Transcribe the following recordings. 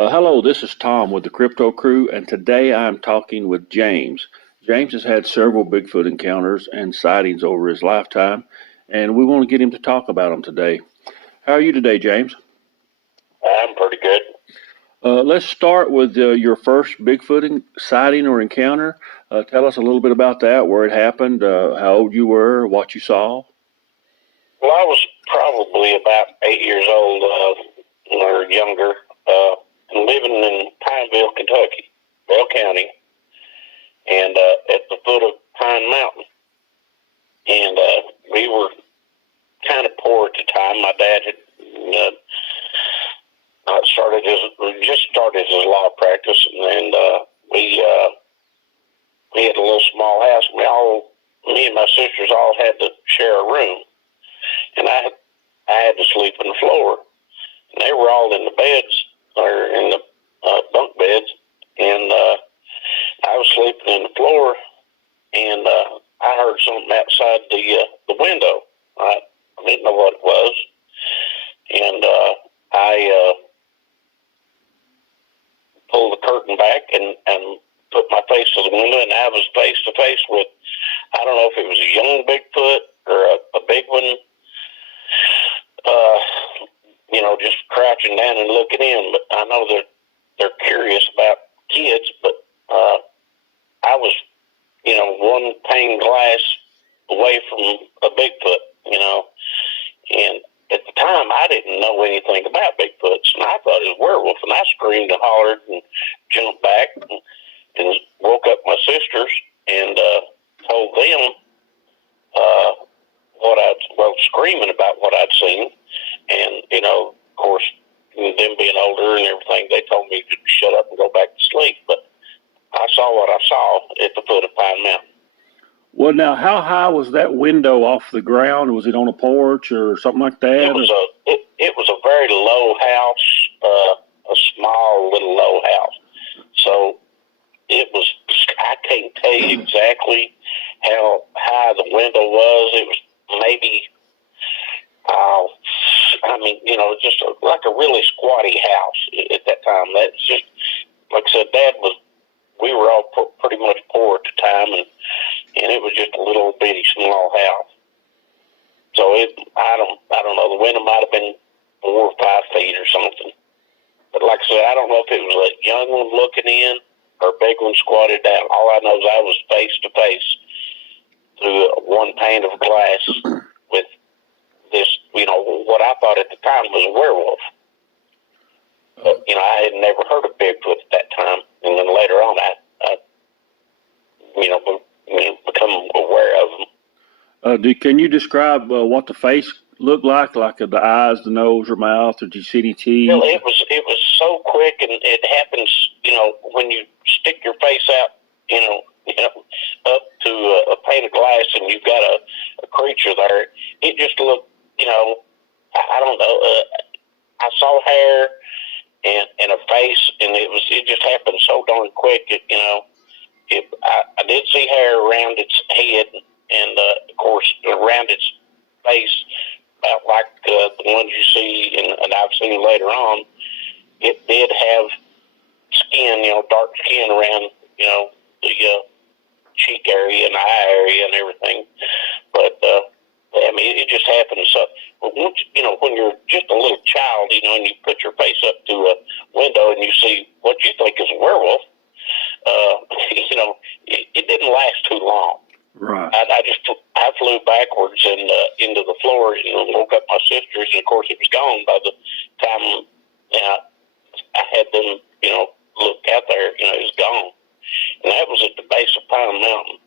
Hello, this is Tom with the Crypto Crew, and today I'm talking with James. James has had several Bigfoot encounters and sightings over his lifetime, and we want to get him to talk about them today. How are you today, James? I'm pretty good. Let's start with your first Bigfoot sighting or encounter. Tell us a little bit about that, where it happened, how old you were, what you saw. Well, I was probably about 8 years old or younger, and living in Pineville, Kentucky, Bell County, and at the foot of Pine Mountain. And we were kind of poor at the time. My dad had just started his law practice, and we had a little small house. Me and my sisters all had to share a room, and I had to sleep on the floor. And they were all in the beds, or in the bunk beds, and I was sleeping in the floor, and I heard something outside the window. I didn't know what it was, and I pulled the curtain back and put my face to the window, and I was face to face with, I don't know if it was a young Bigfoot or a big one, just crouching down and looking in. But I know they're curious about kids, but I was, one pane glass away from a Bigfoot, and at the time I didn't know anything about Bigfoots, and I thought it was a werewolf, and I screamed and hollered and jumped back and woke up my sisters and told them screaming about what I'd seen. And, of course, them being older and everything, they told me to shut up and go back to sleep. But I saw what I saw at the foot of Pine Mountain. Well, now, how high was that window off the ground? Was it on a porch or something like that? It was a very low house, a small little low house. So it was, I can't tell you exactly how high the window was. It was maybe, just like a really squatty house at that time. That's just, like I said, we were all pretty much poor at the time, and it was just a little bitty small house. So I don't know, the window might have been 4 or 5 feet or something. But like I said, I don't know if it was a young one looking in or a big one squatted down. All I know is I was face to face through one pane of glass with this, what I thought at the time was a werewolf. But, I had never heard of Bigfoot at that time. And then later on, I become aware of them. Can you describe what the face looked like the eyes, the nose, or mouth, or did you see any teeth? Well, it was so quick, and it happens, when you stick your face out, up to a pane of glass, and you've got a creature there. It just looked, I don't know. I saw hair and a face, and it just happened so darn quick. I did see hair around its head, and of course around its face, about like the ones you see, and I've seen later on. It did have skin, dark skin around, the cheek area and eye area and everything. But it just happened. So once, when you're just a little child, and you put your face up to a window and you see what you think is a werewolf, it didn't last too long. Right. I flew backwards and into the floor and woke up my sisters, and of course it was gone by the time I had them, look out there. It was gone, and that was at the base of Pine Mountain.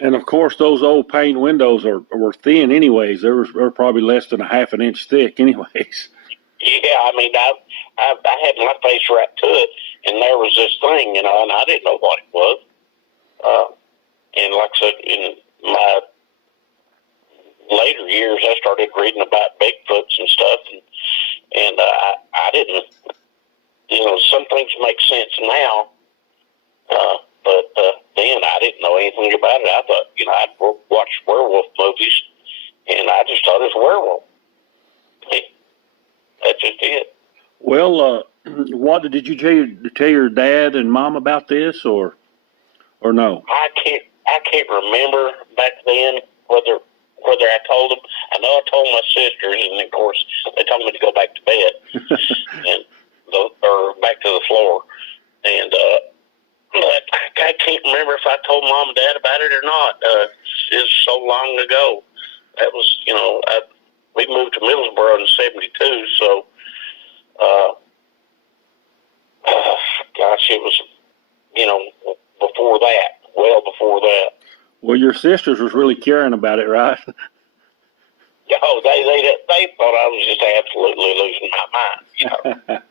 And of course, those old pane windows were thin, anyways. They were probably less than a half an inch thick, anyways. Yeah, I had my face right to it, and there was this thing, and I didn't know what it was. And like I said, in my later years, I started reading about Bigfoots and stuff, and I didn't, some things make sense now, but then I didn't know anything about it. I thought, I'd watch werewolf movies, and I just thought it was a werewolf. That's just it. Well, What did you tell your dad and mom about this, or no? I can't remember back then whether I told them. I know I told my sisters, and of course they told me to go back to bed and or back to the floor. And but I can't remember if I told mom and dad about it or not. It's so long ago. That was, we moved to Middlesboro in '72, so gosh, it was, before that, well before that. Well, your sisters was really caring about it, right? Oh, they thought I was just absolutely losing my mind.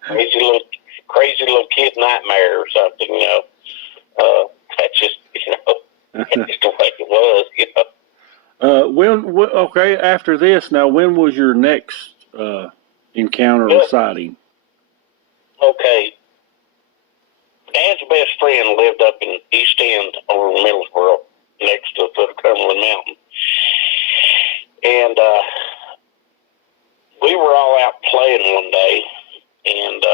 Crazy little kid nightmare or something. That's just that's just the way it was. Okay, after this, now when was your next encounter or sighting? Okay, Dad's best friend lived up in East End over in Middlesboro, next to the foot of Cumberland Mountain. And we were all out playing one day, and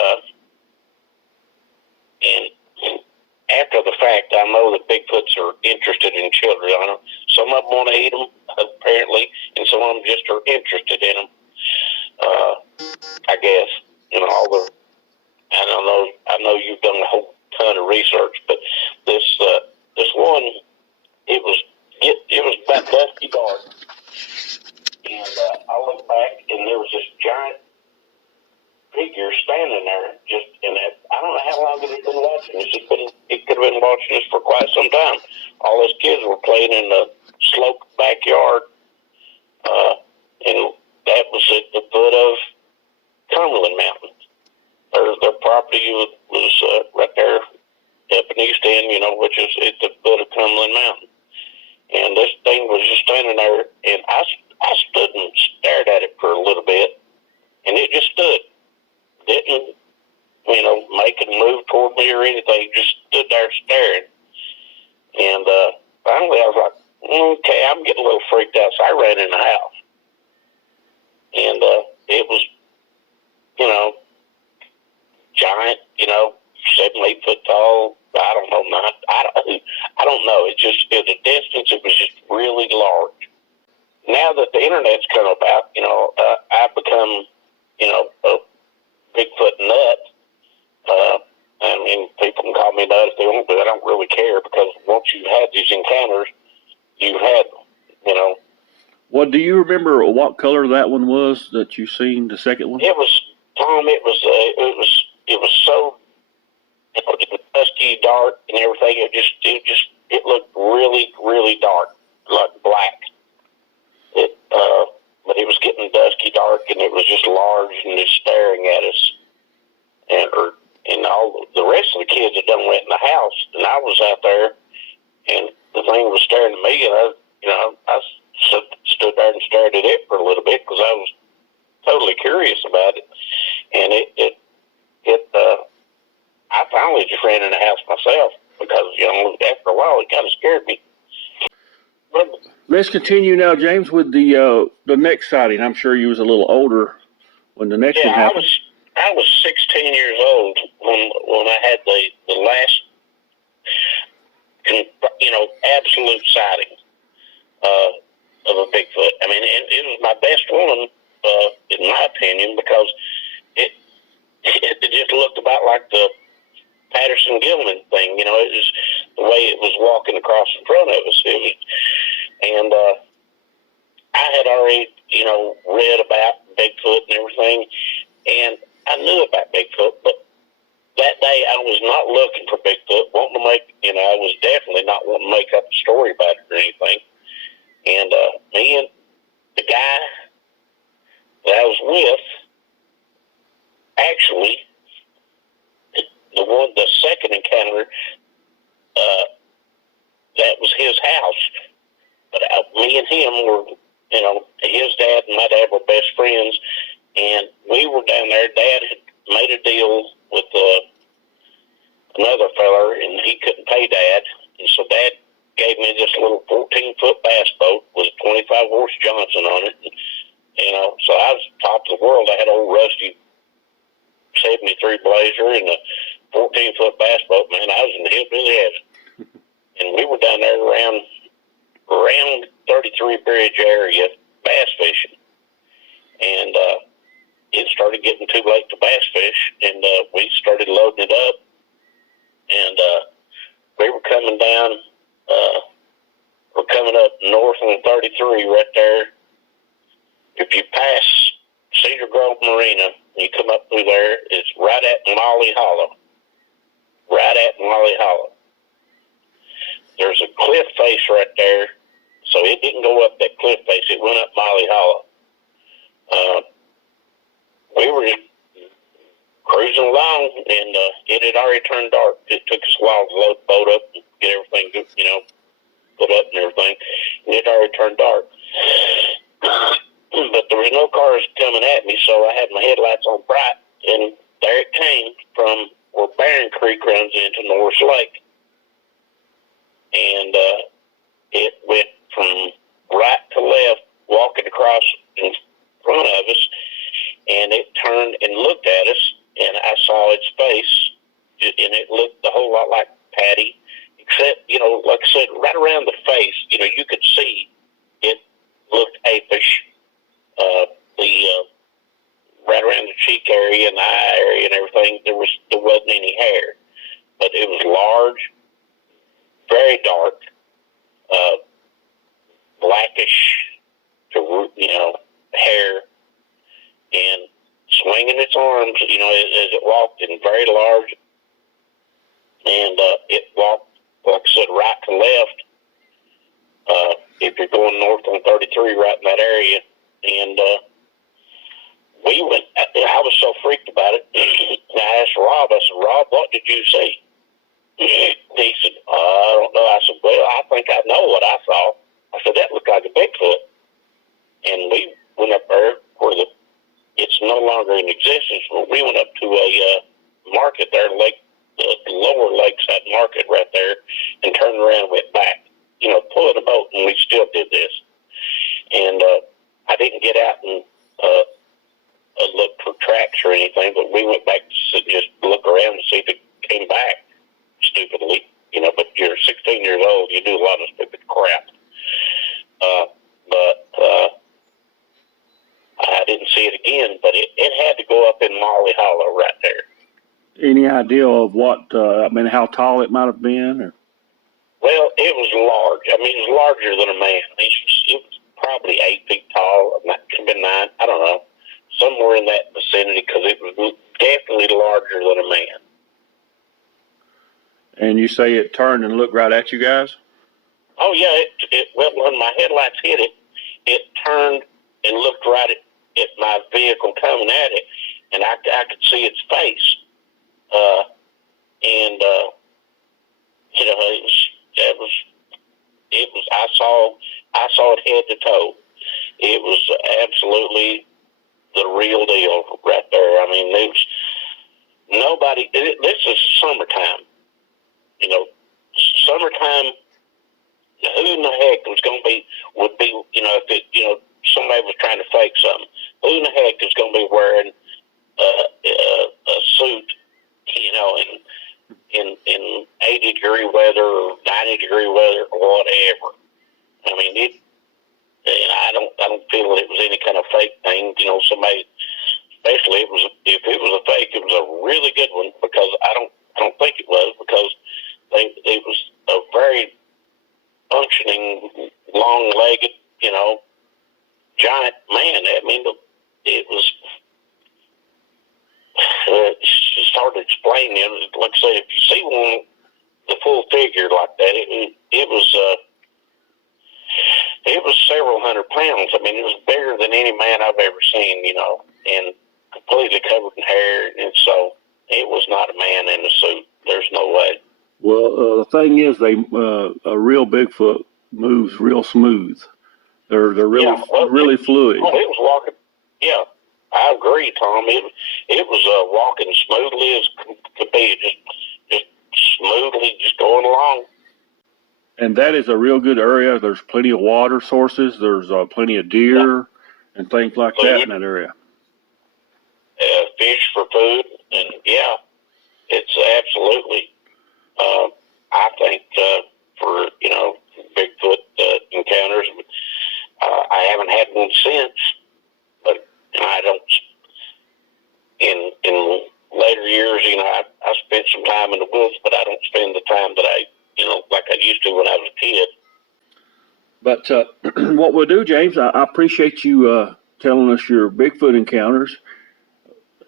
after the fact, I know that Bigfoots are interested in children. I know some of them want to eat them, apparently, and some of them just are interested in them. I guess I know you've done a whole ton of research, but this one, it was about dusky dark, and I looked back, and there was this giant figure standing there. I don't know how long it had been watching us. It could have been watching us for quite some time. All us kids were playing in the sloped backyard, and that was at the foot of Cumberland Mountain. Their property was right there up in East End, which is at the foot of Cumberland Mountain. And this thing was just standing there, and I stood and stared at it for a little bit, and it just stood. Didn't, make it move toward me or anything, just stood there staring. And finally I was like, okay, I'm getting a little freaked out, so I ran in the house. And it was, giant, 7, 8 foot tall. I don't know, I don't know. It was a distance, it was just really large. Now that the internet's come about, I've become, a Bigfoot nut. People can call me nut if they want to. I don't really care, because once you've had these encounters, you've had them, Well, do you remember what color that one was that you seen, the second one? It was, Tom, it was so, dusky, dark, and everything. It looked really, really dark, like black. But it was getting dusky, dark, and it was just large and just staring at us. And all the rest of the kids had done went in the house, and I was out there, and the thing was staring at me, and I stood there and stared at it for a little bit, because I was totally curious about it. And I finally just ran in the house myself, because after a while it kind of scared me. But let's continue now, James, with the next sighting. I'm sure you was a little older when the next one happened. I was 16 years old when I had the last, absolute sighting of a Bigfoot. I mean, it was my best one, in my opinion, because it just looked about like the Patterson-Gilman thing. It was the way it was walking across in front of us. And I had already, read about Bigfoot and everything, and I knew about Bigfoot, but that day I was not looking for Bigfoot, I was definitely not wanting to make up a story about it or anything. And me and the guy that I was with, actually, the second encounter, that was his house. But me and him were, his dad and my dad were best friends, and we were down there. Dad had made a deal with another feller, and he couldn't pay Dad, and so Dad gave me this little 14-foot bass boat with a 25-horse Johnson on it. So I was top of the world. I had old rusty 73 Blazer and a 14-foot bass boat. Man, I was in the hillbilly heaven. And we were down there around 33 Bridge area bass fishing. And it started getting too late to bass fish, and we started loading it up. And we were coming down, we're coming up north on 33 right there. If you pass Cedar Grove Marina, and you come up through there, it's right at Molly Hollow. Right at Molly Hollow. There's a cliff face right there, so it didn't go up that cliff face. It went up Molly Hollow. We were just cruising along, and it had already turned dark. It took us a while to load the boat up and get everything, put up and everything, and it had already turned dark. But there was no cars coming at me, so I had my headlights on bright, and there it came from where Barron Creek runs into Norris Lake. And it went from right to left, walking across in front of us, and it turned and looked at us, and I saw its face, and it looked a whole lot like Patty, except, like I said, right around the face, you could see it looked apish. Right around the cheek area and the eye area and everything, there wasn't any hair, but it was large, very dark, blackish to hair, and swinging its arms, as it walked, and very large, and it walked, like I said, right to left. If you're going north on 33, right in that area, and we went. I was so freaked about it. And I asked Rob. I said, "Rob, what did you see?" He said, "I don't know." I said, "Well, I think I know what I saw." I said, "That looked like a Bigfoot." And we went up there where it's no longer in existence. But we went up to a market there, the lower lakeside market right there, and turned around and went back. Pulling a boat, and we still did this. And I didn't get out and look for tracks or anything, but we went back to just look around and see if it came back. Stupidly, but you're 16 years old, you do a lot of stupid crap. But I didn't see it again, but it had to go up in Molly Hollow right there. Any idea of what, how tall it might have been? Or? Well, it was large. It was larger than a man. It was probably 8 feet tall. It could have been 9. I don't know. Somewhere in that vicinity, because it was definitely larger than a man. And you say it turned and looked right at you guys? Oh, yeah. Well, when my headlights hit it, it turned and looked right at my vehicle coming at it, and I could see its face. I saw it head to toe. It was absolutely the real deal right there. There's nobody. This is summertime. Summertime. Who in the heck would be if somebody was trying to fake something? Who in the heck is going to be wearing a suit, in 80-degree weather or 90-degree weather or whatever? I don't feel that it was any kind of fake thing. Somebody, especially if it was a fake, it was a really good one, because I don't think it was, because it was a very functioning, long-legged, giant man. It was it's hard to explain. Like I said, if you see one, the full figure like that, it was several hundred pounds. It was bigger than any man I've ever seen, and completely covered in hair, and so it was not a man in a suit. There's no way. Well, the thing is, a real Bigfoot moves real smooth. They're really fluid. Oh, it was walking. Yeah, I agree, Tom. It was walking smoothly as could be, just smoothly, just going along. And that is a real good area. There's plenty of water sources. There's plenty of deer and things like that in that area. Fish for food. And yeah, it's absolutely, I think, for, Bigfoot encounters, I haven't had one since, but I don't, in later years, I spent some time in the woods, but I don't spend the time that I, like I used to when I was a kid. But what we'll do, James, I appreciate you telling us your Bigfoot encounters.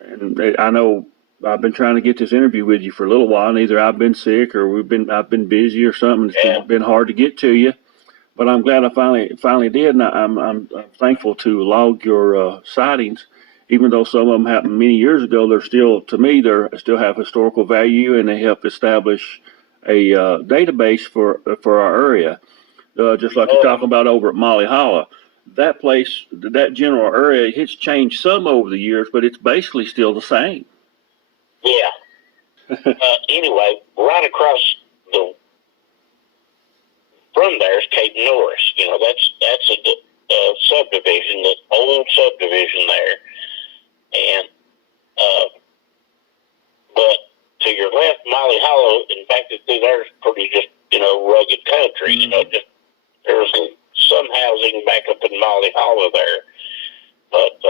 And I know I've been trying to get this interview with you for a little while, and either I've been sick or I've been busy or something. It's been hard to get to you. But I'm glad I finally did, and I'm thankful to log your sightings. Even though some of them happened many years ago, they're still, to me, they still have historical value, and they help establish a database for our area. Just like you're talking about over at Molly Hollow. That place, that general area, it's changed some over the years, but it's basically still the same. Yeah. Anyway, right across from there is Cape Norris. That's a subdivision, the old subdivision there. And but to your left, Molly Hollow, and back through there is pretty just rugged country. Mm-hmm. Just there's some housing back up in Molly Hollow there, but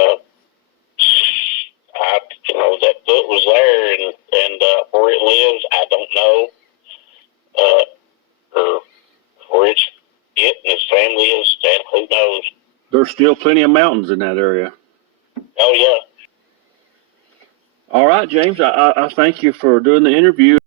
that foot was there, and where it lives, I don't know, or where it and his family is, and who knows. There's still plenty of mountains in that area. Oh yeah. All right, James, I thank you for doing the interview.